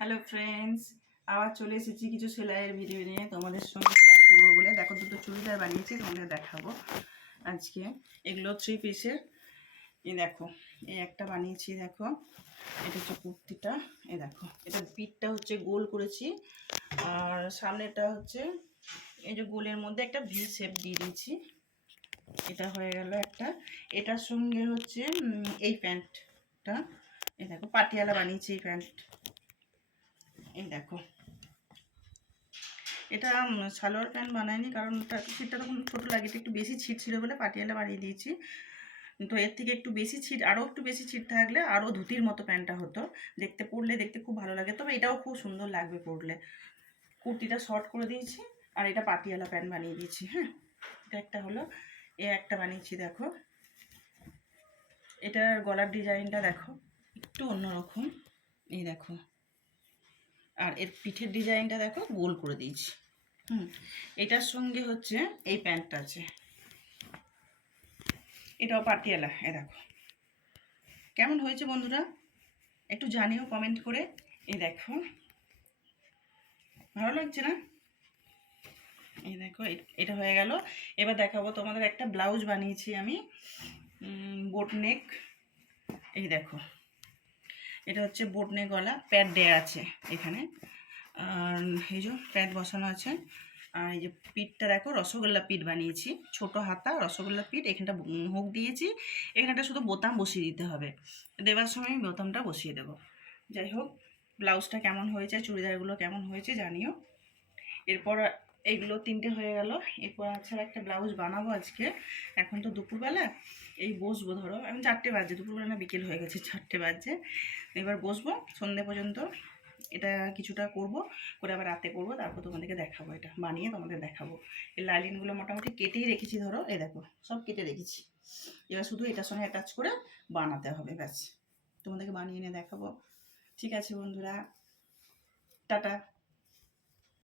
Hello friends, আবার চলে এসেছি কিছু সেলাইয়ের ভিডিও নিয়ে তোমাদের সঙ্গে শেয়ার করবো বলে। দেখো, দুটো চুড়িদার বানিয়েছি, তোমাদের দেখাবো আজকে। এগুলো 3 পিসের। এই দেখো, এই একটা বানিয়েছি, দেখো এটা হচ্ছে কুর্তিটা। এই দেখো, এটা পিঠটা হচ্ছে গোল করেছি, আর সামনেটা হচ্ছে এই যে গোলের মধ্যে একটা ভি শেপ দিয়ে দিয়েছি। এটা হয়ে গেল একটা। এটার সঙ্গে হচ্ছে এই প্যান্টটা, এই দেখো পাটিয়ালা বানিয়েছি এই প্যান্ট। এই দেখো, এটা সালোয়ার প্যান্ট বানায়নি, কারণ ছিটটা তখন ছোটো লাগে, একটু বেশি ছিট ছিল বলে পাটিয়ালা বানিয়ে দিয়েছি। তো এর থেকে একটু বেশি ছিট, আরও একটু বেশি ছিট থাকলে আরও ধুতির মতো প্যান্টটা হতো, পরলে দেখতে খুব ভালো লাগে। তবে এটাও খুব সুন্দর লাগবে পরলে। কুর্তিটা শর্ট করে দিয়েছি, আর এটা পাটিয়ালা প্যান্ট বানিয়ে দিয়েছি। হ্যাঁ, এটা একটা হলো। একটা বানিয়েছি, দেখো এটার গলার ডিজাইনটা দেখো একটু অন্যরকম। এই দেখো, আর এর পিঠের ডিজাইনটা দেখো গোল করে দিয়েছি। এটার সঙ্গে হচ্ছে এই প্যান্টটা আছে, এটাও পাটিয়ালা। দেখো কেমন হয়েছে বন্ধুরা, একটু জানিও কমেন্ট করে। এই দেখো, ভালো লাগছে না? এই দেখো, এটা হয়ে গেল। এবার দেখাবো তোমাদের একটা ব্লাউজ বানিয়েছি আমি, বোট নেক। এই দেখো, এটা হচ্ছে বোট নেক গলা, প্যাড দেয়া আছে এখানে, আর এই যে প্যাড বসানো আছে। আর এই যে পিঠটা দেখো, রসগোল্লা পিঠ বানিয়েছি, ছোট হাতা রসগোল্লা পিঠ। এখানটা হুক দিয়েছি, এখানটা শুধু বোতাম বসিয়ে দিতে হবে। দেওয়ার সময় আমি বোতামটা বসিয়ে দেবো। যাই হোক, ব্লাউজটা কেমন হয়েছে, চুড়িদারগুলো কেমন হয়েছে জানিও। এরপর এইগুলো 3টে হয়ে গেল। এরপর ছাড়া একটা ব্লাউজ বানাবো আজকে। এখন তো দুপুরবেলা, এই বসবো, ধরো আমি 4টে বাজে, দুপুরবেলা না বিকেল হয়ে গেছে, 4টে বাজে। এবার বসবো সন্ধ্যে পর্যন্ত, এটা কিছুটা করব, করে আবার রাতে করবো, তারপর তোমাদেরকে দেখাবো, এটা বানিয়ে তোমাদের দেখাবো। এই লাইনিংগুলো মোটামুটি কেটেই রেখেছি, ধরো এই দেখো সব কেটে রেখেছি। এবার শুধু এটার সঙ্গে অ্যাটাচ করে বানাতে হবে, ব্যাস। তোমাদেরকে বানিয়ে এনে দেখাবো। ঠিক আছে বন্ধুরা, টাটা।